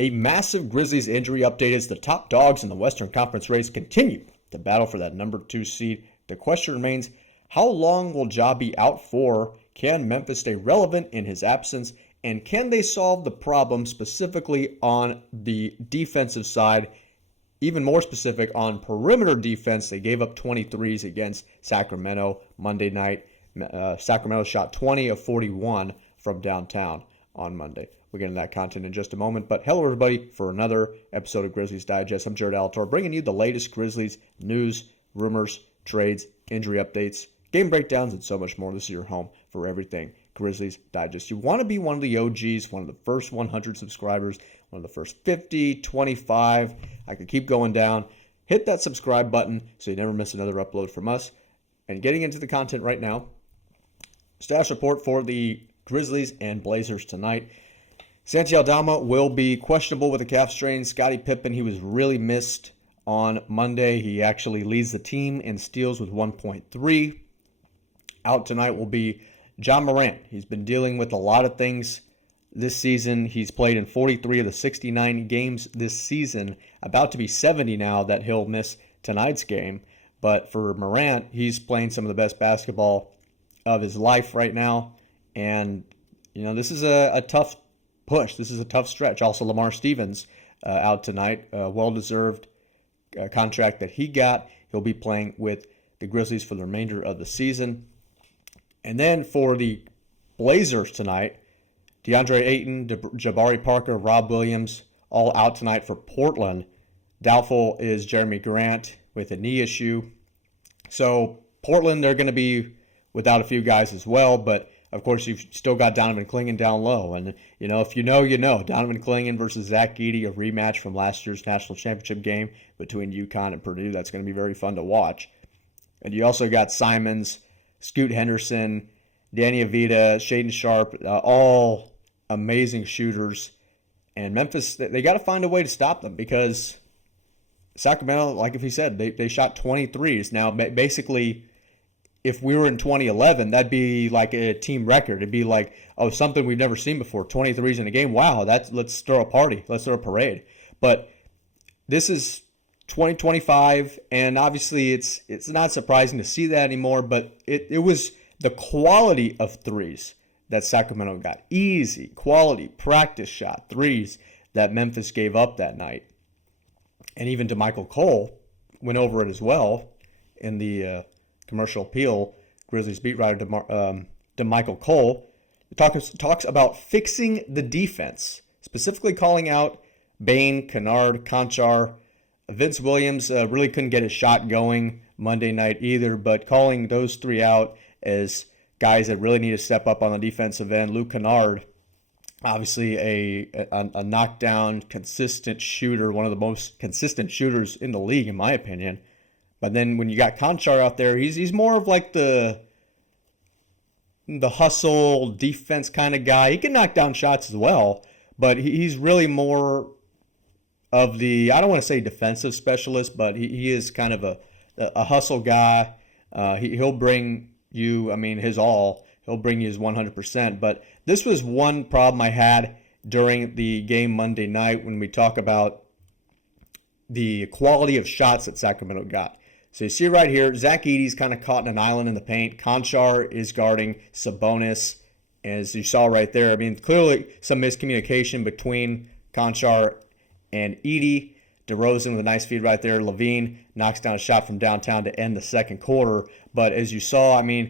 A massive Grizzlies injury update as the top dogs in the Western Conference race continue to battle for that number 2 seed. The question remains, how long will Ja be out for? Can Memphis stay relevant in his absence? And can they solve the problem specifically on the defensive side? Even more specific on perimeter defense, they gave up 23s against Sacramento Monday night. Sacramento shot 20 of 41 from downtown on Monday. We'll get into that content in just a moment. But hello, everybody, for another episode of Grizzlies Digest. I'm Jared Alator, bringing you the latest Grizzlies news, rumors, trades, injury updates, game breakdowns, and so much more. This is your home for everything Grizzlies Digest. You want to be one of the OGs, one of the first 100 subscribers, one of the first 50, 25. I could keep going down. Hit that subscribe button so you never miss another upload from us. And getting into the content right now, status report for the Grizzlies and Blazers tonight. Santi Aldama will be questionable with a calf strain. Scottie Pippen, he was really missed on Monday. He actually leads the team in steals with 1.3. Out tonight will be Ja Morant. He's been dealing with a lot of things this season. He's played in 43 of the 69 games this season. About to be 70 now that he'll miss tonight's game. But for Morant, he's playing some of the best basketball of his life right now. And, you know, this is a tough push. This is a tough stretch. Also, Lamar Stevens out tonight. Well-deserved contract that he got. He'll be playing with the Grizzlies for the remainder of the season. And then for the Blazers tonight, DeAndre Ayton, Jabari Parker, Rob Williams, all out tonight for Portland. Doubtful is Jeremy Grant with a knee issue. So Portland, they're going to be without a few guys as well, but of course, you've still got Donovan Clingan down low. And, you know, if you know, you know. Donovan Clingan versus Zach Edey, a rematch from last year's national championship game between UConn and Purdue. That's going to be very fun to watch. And you also got Simons, Scoot Henderson, Danny Avita, Shaden Sharp, all amazing shooters. And Memphis, they got to find a way to stop them because Sacramento, like if he said, they shot 23s. Now, basically, if we were in 2011, that'd be like a team record. It'd be like, oh, something we've never seen before. 23s in a game. Wow, let's throw a party. Let's throw a parade. But this is 2025, and obviously it's not surprising to see that anymore, but it was the quality of threes that Sacramento got. Easy, quality, practice shot threes that Memphis gave up that night. And even DeMichael Cole went over it as well in the commercial appeal. Grizzlies beat writer DeMichael Cole talks about fixing the defense, specifically calling out Bane, Kennard, Conchar. Vince Williams really couldn't get his shot going Monday night either, but calling those three out as guys that really need to step up on the defensive end. Luke Kennard, obviously a knockdown, consistent shooter, one of the most consistent shooters in the league, in my opinion. But then when you got Conchar out there, he's more of like the hustle defense kind of guy. He can knock down shots as well, but he's really more of the, I don't want to say defensive specialist, but he is kind of a hustle guy. He'll bring you, his all. He'll bring you his 100%. But this was one problem I had during the game Monday night when we talk about the quality of shots that Sacramento got. So you see right here, Zach Edey's kind of caught in an island in the paint. Conchar is guarding Sabonis. As you saw right there, clearly some miscommunication between Conchar and Edey. DeRozan with a nice feed right there. Levine knocks down a shot from downtown to end the second quarter. But as you saw, Zach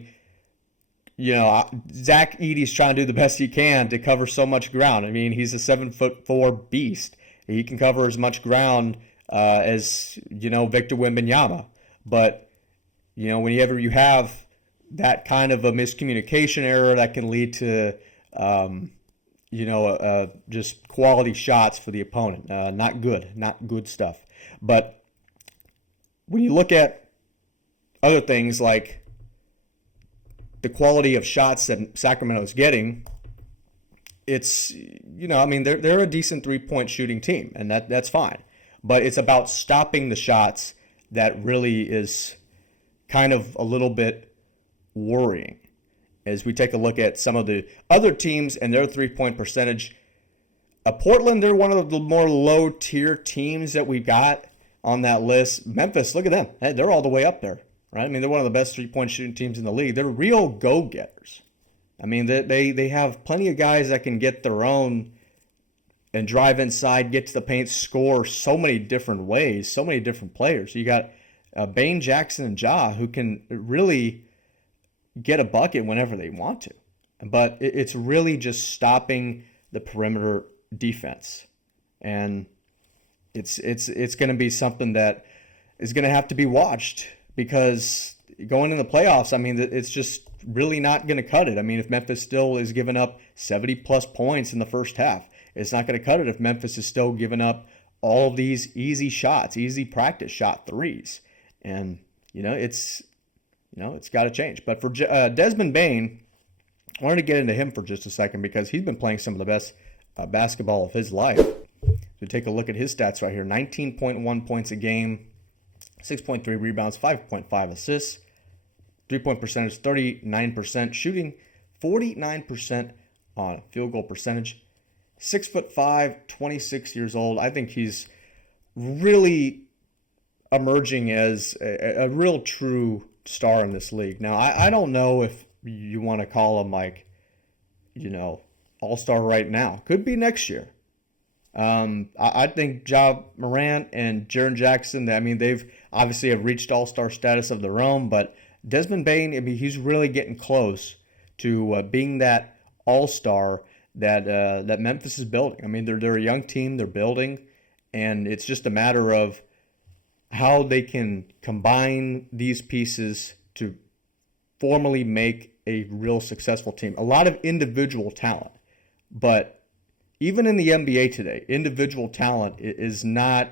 Edey's trying to do the best he can to cover so much ground. He's a 7'4" beast. He can cover as much ground as, Victor Wembanyama. But, whenever you have that kind of a miscommunication error, that can lead to, just quality shots for the opponent. Not good stuff. But when you look at other things like the quality of shots that Sacramento's getting, it's, they're a decent three-point shooting team, and that's fine. But it's about stopping the shots that really is kind of a little bit worrying. As we take a look at some of the other teams and their three-point percentage, Portland, they're one of the more low-tier teams that we got on that list. Memphis, look at them. They're all the way up there, right? I mean, they're one of the best three-point shooting teams in the league. They're real go-getters. I mean, they have plenty of guys that can get their own and drive inside, get to the paint, score so many different ways, so many different players. You got Bane, Jackson, and Ja who can really get a bucket whenever they want to. But it's really just stopping the perimeter defense. And it's going to be something that is going to have to be watched, because going in the playoffs, I mean, it's just really not going to cut it. I mean, if Memphis still is giving up 70-plus points in the first half, it's not going to cut it if Memphis is still giving up all of these easy shots, easy practice shot threes. And, it's got to change. But for Desmond Bane, I wanted to get into him for just a second because he's been playing some of the best basketball of his life. So take a look at his stats right here. 19.1 points a game, 6.3 rebounds, 5.5 assists, 3-point percentage, 39%, shooting 49% on field goal percentage. 6'5", 26 years old. I think he's really emerging as a real true star in this league. Now, I don't know if you want to call him all-star right now. Could be next year. I think Ja Morant and Jaren Jackson, I mean, they've obviously have reached all-star status of their own, but Desmond Bane, I mean, he's really getting close to being that all-star that Memphis is building. I mean, they're a young team, they're building, and it's just a matter of how they can combine these pieces to formally make a real successful team. A lot of individual talent, but even in the NBA today, individual talent is not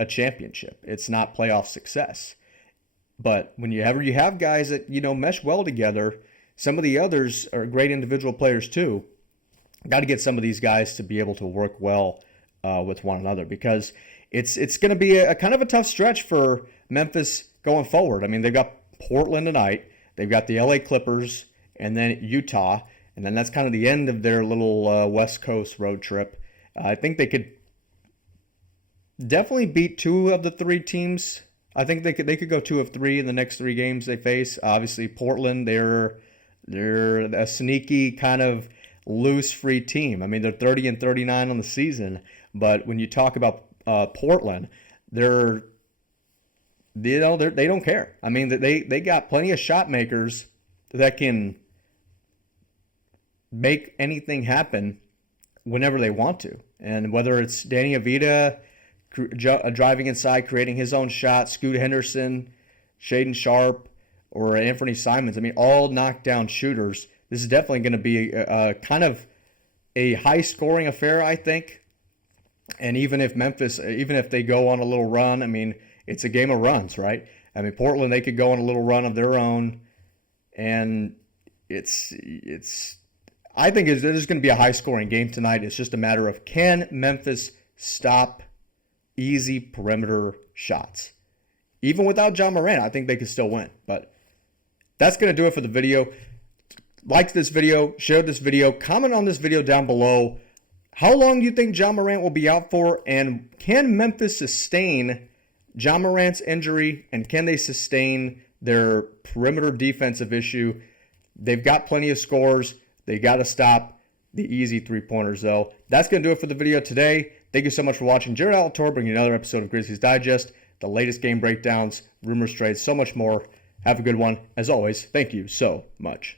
a championship. It's not playoff success. But when you have guys that, mesh well together, some of the others are great individual players too. Got to get some of these guys to be able to work well with one another, because it's going to be a kind of a tough stretch for Memphis going forward. I mean, they've got Portland tonight, they've got the LA Clippers, and then Utah, and then that's kind of the end of their little West Coast road trip. I think they could definitely beat two of the three teams. I think they could go 2 of 3 in the next 3 games they face. Obviously, Portland, they're a sneaky kind of loose free team. I mean, they're 30-39 on the season, but when you talk about Portland, they don't care. I mean, they got plenty of shot makers that can make anything happen whenever they want to, and whether it's Danny Avdija driving inside, creating his own shot, Scoot Henderson, Shaedon Sharpe, or Anthony Simons, I mean, all knockdown shooters. This is definitely going to be a kind of a high-scoring affair, I think. And even if they go on a little run, I mean, it's a game of runs, right? I mean, Portland, they could go on a little run of their own, and I think there's going to be a high-scoring game tonight. It's just a matter of, can Memphis stop easy perimeter shots? Even without Ja Morant, I think they could still win. But that's going to do it for the video. Like this video, share this video, comment on this video down below. How long do you think Ja Morant will be out for? And can Memphis sustain Ja Morant's injury? And can they sustain their perimeter defensive issue? They've got plenty of scores. They got to stop the easy three-pointers, though. That's going to do it for the video today. Thank you so much for watching. Jared Alatorre bringing you another episode of Grizzlies Digest, the latest game breakdowns, rumors, trades, so much more. Have a good one. As always, thank you so much.